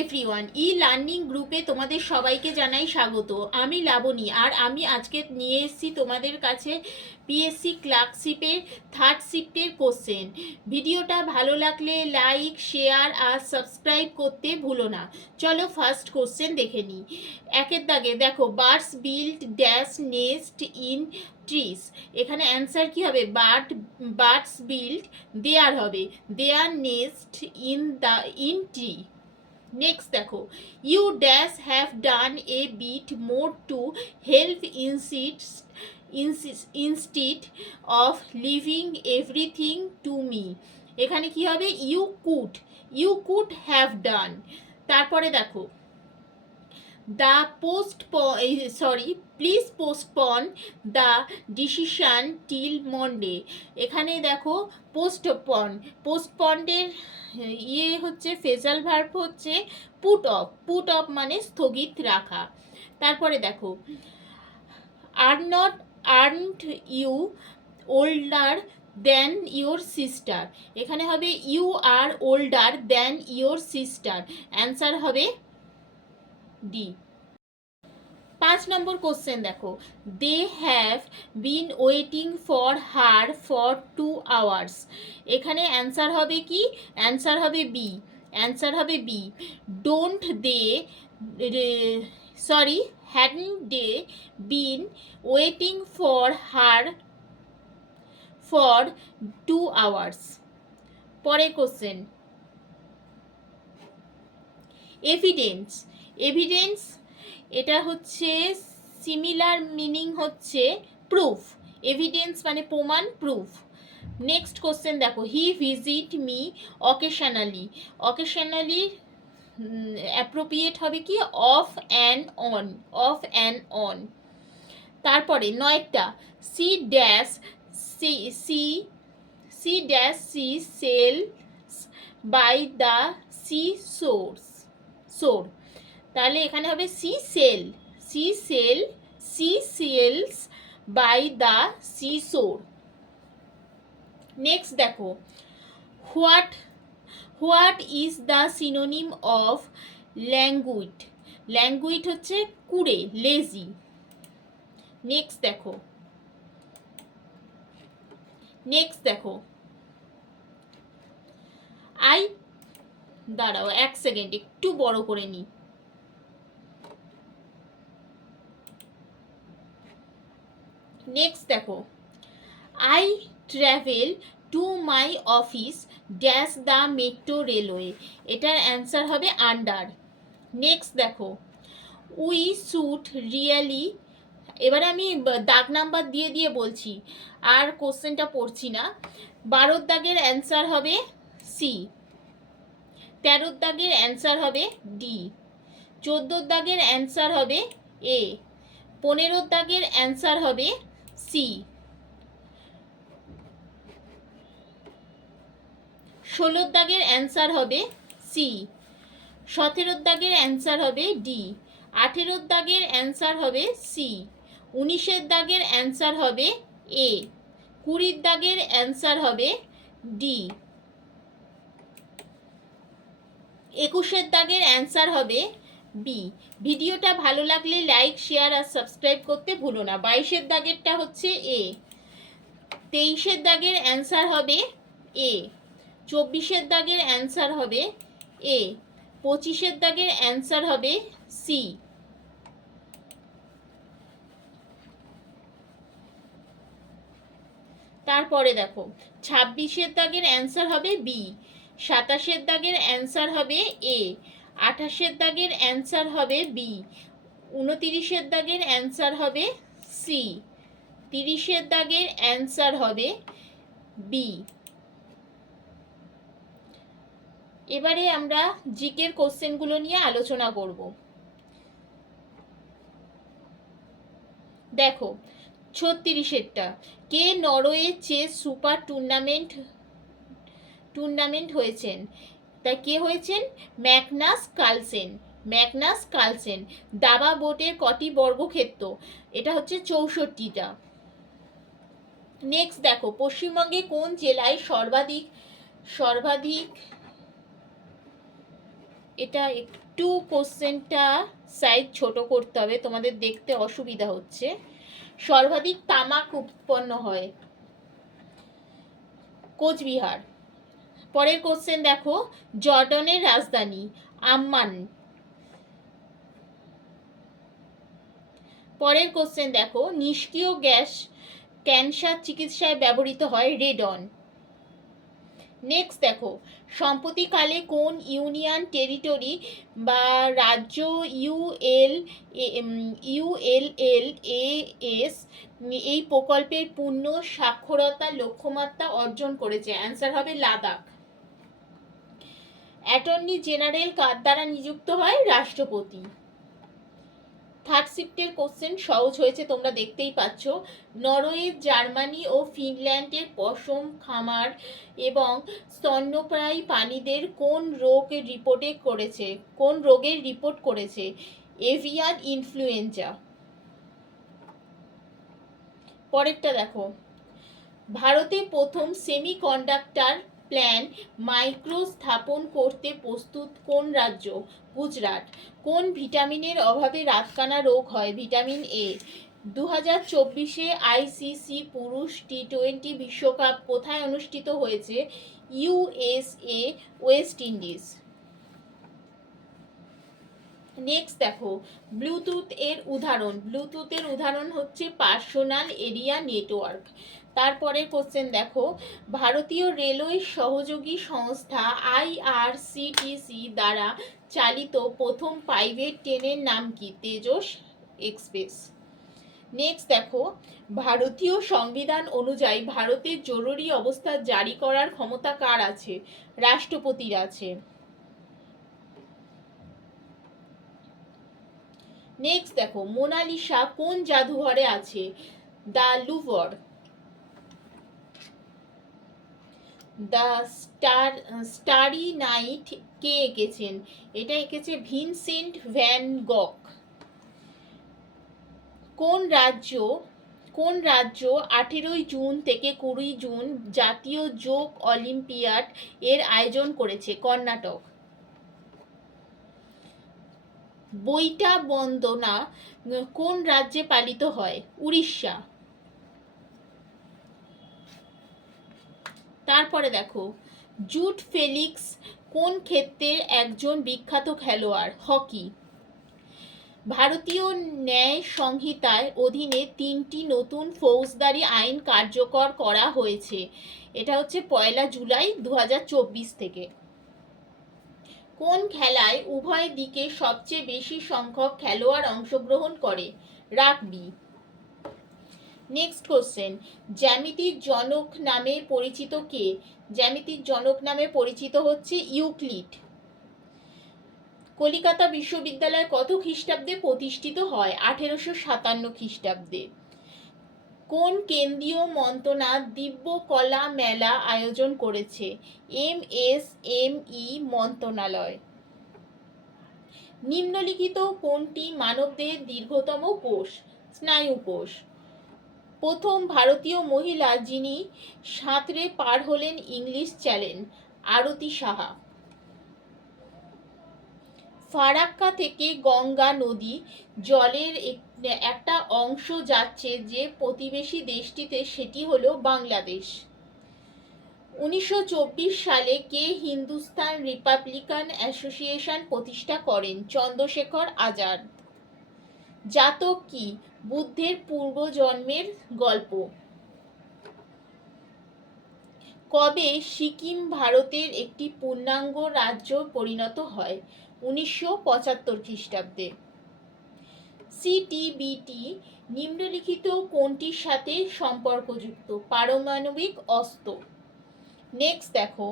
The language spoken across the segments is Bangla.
এভরিওয়ান, ই লার্নিং গ্রুপে তোমাদের সবাইকে জানাই স্বাগত। আমি লাবণী, আর আমি আজকে নিয়ে এসেছি তোমাদের কাছে পিএসসি ক্লার্কশিপের থার্ড শিফটের কোশ্চেন। ভিডিওটা ভালো লাগলে লাইক, শেয়ার আর সাবস্ক্রাইব করতে ভুলো না। চলো ফার্স্ট কোশ্চেন দেখে নিই। একের দাগে দেখো, birds build dash nest in trees. এখানে অ্যান্সার কি হবে? বার্ডস বিল্ড দেয়ার হবে, their nest in tree. Next দেখো, you dash have done a bit more to help instead of leaving everything to me. এখানে কি হবে? You could have done. তারপরে দেখো, please postpone the decision till Monday. এখানে দেখো পোস্টপন্ডের হচ্ছে ফ্রেজাল ভার্ব হচ্ছে পুট অফ মানে স্থগিত রাখা। তারপরে দেখো, aren't you older than your sister. এখানে হবে you are older than your sister, answer হবে ডি। 5 নম্বর কোশ্চেন দেখো, they have been waiting for her for 2 hours। এখানে অ্যান্সার হবে কি? অ্যান্সার হবে B. Don't they hadn't they been waiting for her for 2 hours। পরের কোশ্চেন, এভিডেন্স এটা হচ্ছে সিমিলার মিনিং হচ্ছে প্রুফ। এভিডেন্স মানে প্রমাণ, প্রুফ। নেক্সট কোশ্চেন দেখো, he visit me occasionally appropriate হবে কি? Of and on. তারপরে 9টা, C dash C sells by the sea shore. তাহলে এখানে হবে C sells by the sea shore. Next দেখো, what is the synonym of languid হচ্ছে কুড়ে, লেজি। নেক্সট দেখো দাঁড়াও 1 সেকেন্ড, একটু বড় করে নিই। নেক্সট দেখো, I travel to my office dash the metro railway. এটার অ্যান্সার হবে আন্ডার। নেক্সট দেখো, উই শুড রিয়েলি। এবারে আমি দাগ নাম্বার দিয়ে বলছি, আর কোশ্চেনটা পড়ছি না। 12 দাগের অ্যান্সার হবে সি, 13 দাগের অ্যান্সার হবে ডি, 14 দাগের অ্যান্সার হবে এ, 15 দাগের অ্যান্সার হবে সি, 16 দাগের অ্যান্সার হবে সি, 17 দাগের অ্যান্সার হবে ডি, 18 দাগের অ্যান্সার হবে সি, 19 দাগের অ্যান্সার হবে এ, 20 দাগের অ্যান্সার হবে ডি, 21 দাগের অ্যান্সার হবে বি। ভিডিওটা ভালো লাগলে লাইক, শেয়ার আর সাবস্ক্রাইব করতে ভুলো না। 22 দাগেরটা হচ্ছে এ, 23 দাগের অ্যান্সার হবে এ, 24 দাগের অ্যান্সার হবে এ, 25 দাগের অ্যান্সার হবে সি। তারপরে দেখো, 26 দাগের অ্যান্সার হবে বি, 27 দাগের অ্যান্সার হবে এ, 28 দাগের অ্যান্সার হবে বি, 29 দাগের অ্যান্সার হবে সি, 30 দাগের অ্যান্সার হবে বি। এবারে আমরা জিকের কোশ্চেনগুলো নিয়ে আলোচনা করব। দেখো, 36টা, কে নরওয়ে চেস সুপার টুর্নামেন্ট হয়েছেন? তা কে হয়েছেন? Magnus Carlsen. দাবা বোর্ডের কটি বর্গক্ষেত্র? এটা হচ্ছে 64টা। নেক্সট দেখো, পশ্চিমবঙ্গে কোন জেলায় সর্বাধিক এটা একটু কোশ্চেনটা সাইজ ছোট করতে হবে, তোমাদের দেখতে অসুবিধা হচ্ছে। সর্বাধিক তামাক উৎপন্ন হয় কোচবিহার। পরের কোশ্চেন দেখো, জর্ডনের রাজধানী আম্মান। পরের কোশ্চেন দেখো, নিষ্ক্রিয় গ্যাস ক্যান্সার চিকিৎসায় ব্যবহৃত হয় রেডন। নেক্সট দেখো, সম্প্রতিকালে কোন ইউনিয়ন টেরিটরি বা রাজ্য ইউএলএলএএস এই প্রকল্পের পূর্ণ সাক্ষরতার লক্ষ্যমাত্রা অর্জন করেছে? অ্যান্সার হবে লাদাখ। অ্যাটর্নি জেনারেল কার দ্বারা নিযুক্ত হয়? রাষ্ট্রপতি। থার্ড শিফটের কোশ্চেন সহজ হয়েছে, তোমরা দেখতেই পাচ্ছ। নরওয়ে, জার্মানি ও ফিনল্যান্ডের পশম খামার এবং স্তন্যপায়ী প্রাণীদের কোন রোগের রিপোর্ট করেছে? Avian influenza. পরেরটা দেখো, ভারতে প্রথম সেমিকন্ডাক্টর প্ল্যান্ট মাইক্রো স্থাপন করতে প্রস্তুত কোন রাজ্য? গুজরাট। কোন ভিটামিনের অভাবে রাতকানা রোগ হয়? Vitamin A. 2024 আইসিসি পুরুষ টি20 বিশ্বকাপ কোথায় অনুষ্ঠিত হয়েছে? USA, West Indies. নেক্সট দেখো, ব্লুটুথের উদাহরণ হচ্ছে পার্সোনাল এরিয়া নেটওয়ার্ক। তারপরের কোশ্চেন দেখো, ভারতীয় রেলওয়ে সহযোগী সংস্থা আইআরসিটিসি দ্বারা চালিত প্রথম প্রাইভেট ট্রেনের নাম কি? তেজস এক্সপ্রেস। নেক্সট দেখো, ভারতীয় সংবিধান অনুযায়ী ভারতের জরুরি অবস্থা জারি করার ক্ষমতা কার আছে? রাষ্ট্রপতির আছে। নেক্সট দেখো, মোনালিসা কোন জাদুঘরে আছে? The Louvre. The starry night কে এঁকেছেন? এটা এঁকেছে ভিনসেন্ট ভ্যান গক। কোন রাজ্য 18 জুন থেকে 20 জুন জাতীয় যোগ অলিম্পিয়াড এর আয়োজন করেছে? কর্ণাটক। বৈটা বন্দনা কোন রাজ্যে পালিত হয়? উড়িষ্যা। তারপরে দেখো, জুট ফেলিক্স কোন ক্ষেত্রের একজন বিখ্যাত খেলোয়াড়? হকি। ভারতীয় ন্যায় সংহিতার অধীনে 3টি নতুন ফৌজদারি আইন কার্যকর করা হয়েছে। এটা হচ্ছে 1 জুলাই 2024 থেকে। কোন খেলায় উভয় দিকে সবচেয়ে বেশি সংখ্যক খেলোয়াড় অংশগ্রহণ করে? রাগবি। নেক্সট কোশ্চেন, জ্যামিতির জনক নামে পরিচিত কে? জ্যামিতির জনক নামে পরিচিত হচ্ছে ইউক্লিড। কলিকাতা বিশ্ববিদ্যালয় কত খ্রিস্টাব্দে প্রতিষ্ঠিত হয়? 1857 খ্রিস্টাব্দে। কোন কেন্দ্রীয় মন্ত্রণালয় দিব্য কলা মেলা আয়োজন করেছে? এমএসএমই মন্ত্রণালয়। নিম্নলিখিত কোনটি মানবদেহের দীর্ঘতম কোষ? স্নায়ু কোষ। প্রথম ভারতীয় মহিলা যিনি সাঁতরে পার হলেন ইংলিশ চ্যানেল? আরতি সাহা। ফারাক্কা থেকে গঙ্গা নদী জলের একটা অংশ যাচ্ছে যে প্রতিবেশী দেশটিতে, সেটি হলো বাংলাদেশ। 1924 সালে কে হিন্দুস্তান রিপাবলিকান অ্যাসোসিয়েশন প্রতিষ্ঠা করেন? চন্দ্রশেখর আজাদ। জাতক কি? বুদ্ধের পূর্বজন্মের গল্প। কবে সিকিম ভারতের একটি পূর্ণাঙ্গ রাজ্য পরিণত হয়? 1975 খ্রিস্টাব্দে। সিটিবিটি নিম্নলিখিত কোনটির সাথে সম্পর্কযুক্ত? পারমাণবিক অস্ত্র। নেক্সট দেখো,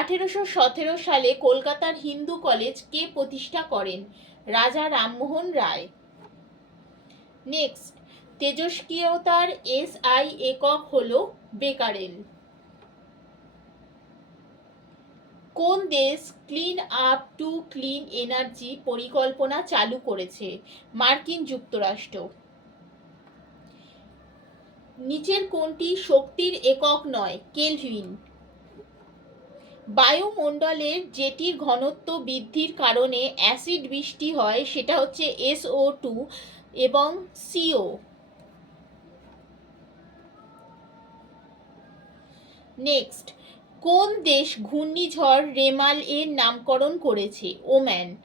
1817 সালে কলকাতার হিন্দু কলেজ কে প্রতিষ্ঠা করেন? রাজা রামমোহন রায়। নেক্সট, তেজস্ক্রিয়তার এসআই একক হলো বেকারেল। কোন দেশ clean up to clean energy পরিকল্পনা চালু করেছে? মার্কিন যুক্তরাষ্ট্র। নিচের কোনটি শক্তির একক নয়? কেলভিন। বায়ুমণ্ডলের যেটির ঘনত্ব বৃদ্ধির কারণে অ্যাসিড বৃষ্টি হয় সেটা হচ্ছে SO2 এবং CO। নেক্সট, কোন দেশ ঘূর্ণিঝড় রেমাল এর নামকরণ করেছে? ওম্যান।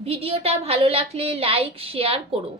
ভিডিওটা ভালো লাগলে লাইক শেয়ার করো।